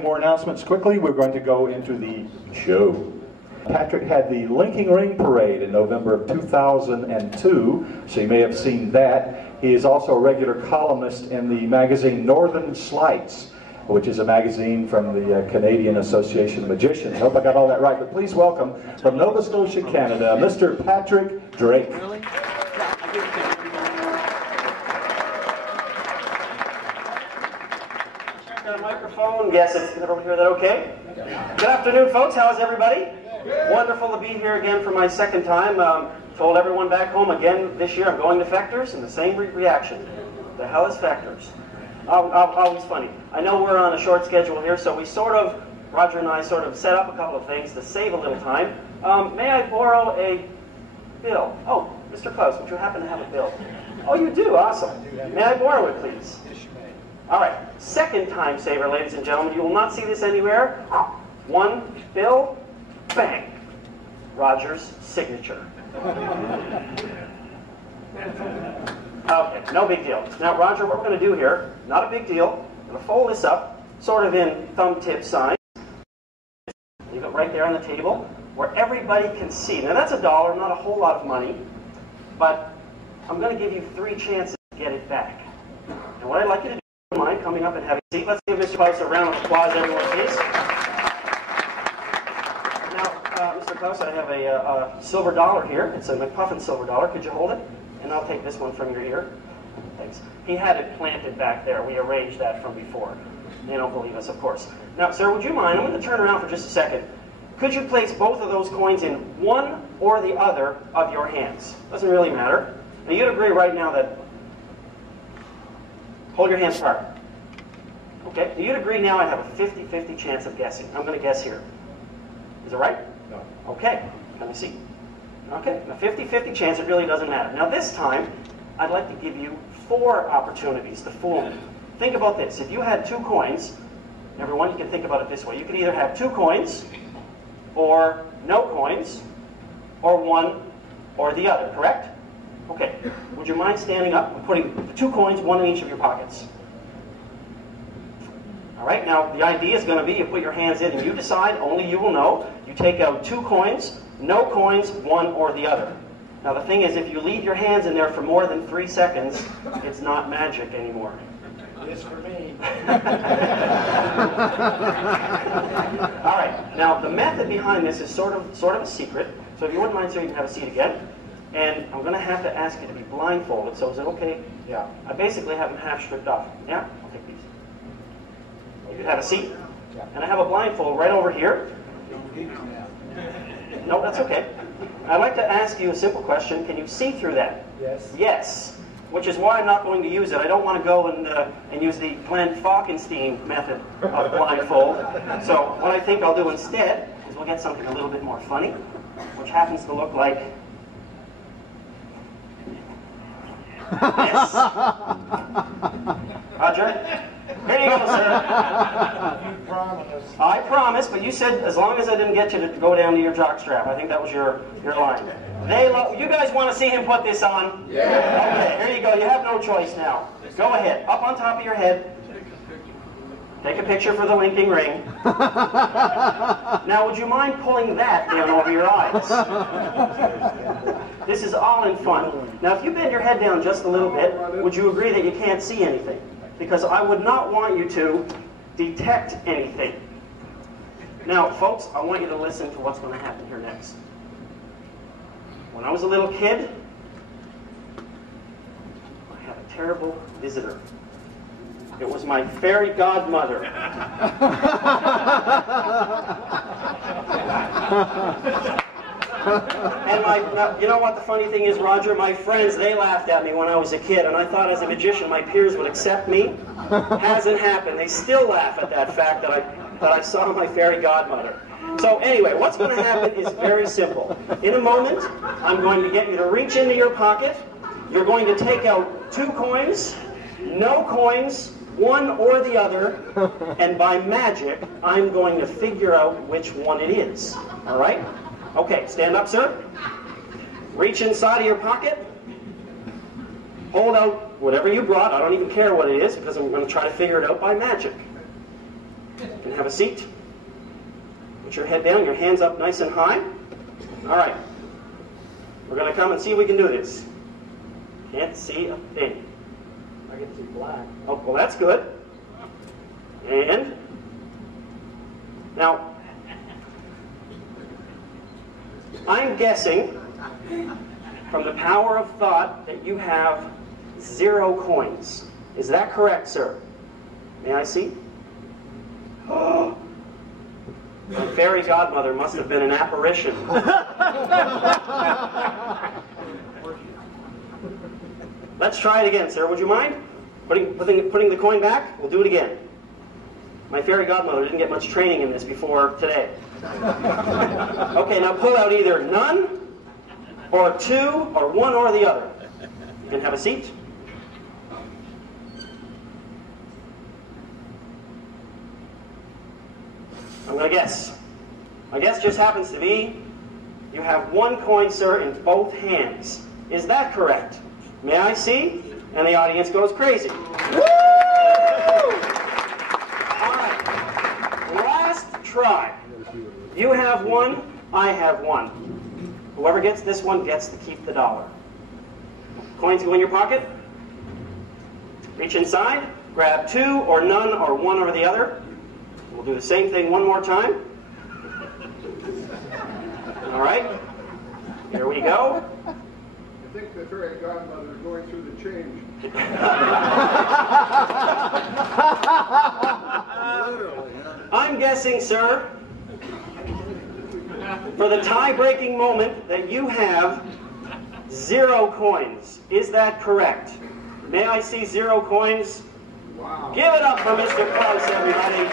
any more announcements quickly, we're going to go into the show. Patrick had the Linking Ring Parade in November of 2002, so you may have seen that. He is also a regular columnist in the magazine Northern Slights, which is a magazine from the Canadian Association of Magicians. I hope I got all that right, but please welcome from Nova Scotia, Canada, Mr. Patrick Drake. Really? Got a microphone? Yes, can everyone hear that okay? Good afternoon, folks. How's everybody? Wonderful to be here again for my second time. Told everyone back home again this year I'm going to Fechter's, and the same reaction. The hell is Fechter's? Always funny. I know we're on a short schedule here, so Roger and I sort of set up a couple of things to save a little time. May I borrow a bill? Oh, Mr. Klaus, would you happen to have a bill? Oh, you do? Awesome. May I borrow it, please? All right, second time saver, ladies and gentlemen. You will not see this anywhere. One bill, bang. Roger's signature. Okay, no big deal. Now, Roger, what we're going to do here, not a big deal. I'm going to fold this up, sort of in thumb tip size. Leave it right there on the table, where everybody can see. Now, that's $1, not a whole lot of money, but I'm going to give you 3 chances to get it back. And what I'd like you to do, mind coming up and having a seat. Let's give Mr. Klaus a round of applause, everyone, please. Now, Mr. Klaus, I have a silver dollar here. It's a McPuffin silver dollar. Could you hold it? And I'll take this one from your ear. Thanks. He had it planted back there. We arranged that from before. They don't believe us, of course. Now, sir, would you mind? I'm going to turn around for just a second. Could you place both of those coins in one or the other of your hands? Doesn't really matter. Now, you'd agree right now that... Hold your hands apart. Okay, you'd agree now I have a 50-50 chance of guessing. I'm going to guess here. Is it right? No. Okay, let me see. Okay, a 50-50 chance, it really doesn't matter. Now this time, I'd like to give you 4 opportunities to fool me. Think about this. If you had 2 coins, everyone, you can think about it this way. You could either have 2 coins, or no coins, or one or the other, correct? Okay, would you mind standing up and putting the 2 coins, one in each of your pockets? All right, now the idea is going to be you put your hands in and you decide, only you will know. You take out 2 coins, no coins, one or the other. Now the thing is, if you leave your hands in there for more than 3 seconds, it's not magic anymore. It's for me. All right, now the method behind this is sort of a secret. So if you wouldn't mind, sir, you can have a seat again. And I'm going to have to ask you to be blindfolded, so is it okay? Yeah. I basically have them half stripped off. Yeah? I'll take these. You can have a seat. Yeah. And I have a blindfold right over here. No, that's okay. I'd like to ask you a simple question. Can you see through that? Yes. Yes. Which is why I'm not going to use it. I don't want to go and use the Glenn Falkenstein method of blindfold. So what I think I'll do instead is we'll get something a little bit more funny, which happens to look like this. Roger? Here you go, sir. You promised. I promise, but you said as long as I didn't get you to go down to your jockstrap. I think that was your line. You guys want to see him put this on? Yeah. Okay, here you go. You have no choice now. Go ahead. Up on top of your head. Take a picture for the linking ring. Now, would you mind pulling that down over your eyes? This is all in fun. Now, if you bend your head down just a little bit, would you agree that you can't see anything? Because I would not want you to detect anything. Now, folks, I want you to listen to what's going to happen here next. When I was a little kid, I had a terrible visitor. It was my fairy godmother. And you know what the funny thing is, Roger? My friends, they laughed at me when I was a kid, and I thought as a magician my peers would accept me. Hasn't happened. They still laugh at that fact that I saw my fairy godmother. So anyway, what's going to happen is very simple. In a moment, I'm going to get you to reach into your pocket. You're going to take out 2 coins, no coins, one or the other, and by magic, I'm going to figure out which one it is. All right? Okay, stand up, sir. Reach inside of your pocket. Hold out whatever you brought. I don't even care what it is, because I'm going to try to figure it out by magic. Can can have a seat. Put your head down, your hands up nice and high. All right. We're going to come and see if we can do this. Can't see a thing. I can see black. Oh, well, that's good. And now, I'm guessing from the power of thought that you have 0 coins. Is that correct, sir? May I see? Oh, my fairy godmother must have been an apparition. Let's try it again, sir. Would you mind putting the coin back? We'll do it again. My fairy godmother didn't get much training in this before today. Okay, now pull out either none, or 2, or 1 or the other. You can have a seat. I'm going to guess. My guess just happens to be you have 1 coin, sir, in both hands. Is that correct? May I see? And the audience goes crazy. Woo! All right. Last try. You have 1, I have 1. Whoever gets this one gets to keep the dollar. Coins go in your pocket. Reach inside. Grab 2 or none or 1 or the other. We'll do the same thing one more time. All right. Here we go. I think the fairy godmother is going through the change. I'm guessing, sir, for the tie-breaking moment that you have 0 coins. Is that correct? May I see 0 coins? Wow. Give it up for Mr. Klaus, everybody.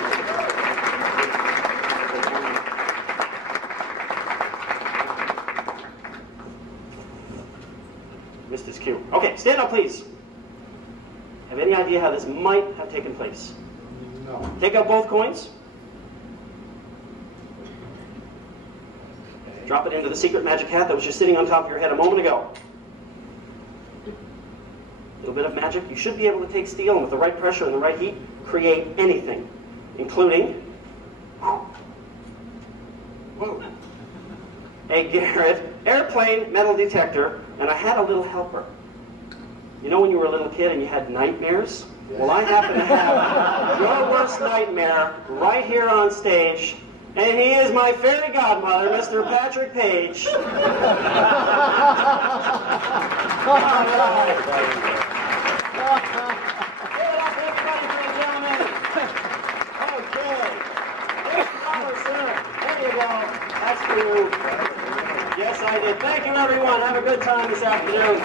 Mrs. Q. Okay, stand up, please. Have any idea how this might have taken place? No. Take out both coins. Drop it into the secret magic hat that was just sitting on top of your head a moment ago. A little bit of magic. You should be able to take steel and with the right pressure and the right heat, create anything, including a Garrett airplane metal detector, and I had a little helper. You know when you were a little kid and you had nightmares? Well, I happen to have your worst nightmare right here on stage, and he is my fairy godmother, Mr. Patrick Page. Give it up, everybody, for the gentleman. Okay. There you go. That's for you. Yes, I did. Thank you, everyone. Have a good time this afternoon.